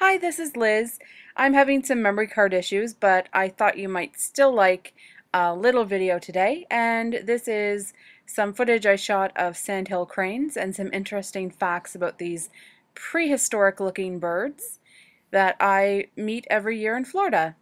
Hi, this is Liz. I'm having some memory card issues, but I thought you might still like a little video today. And this is some footage I shot of sandhill cranes and some interesting facts about these prehistoric looking birds that I meet every year in Florida.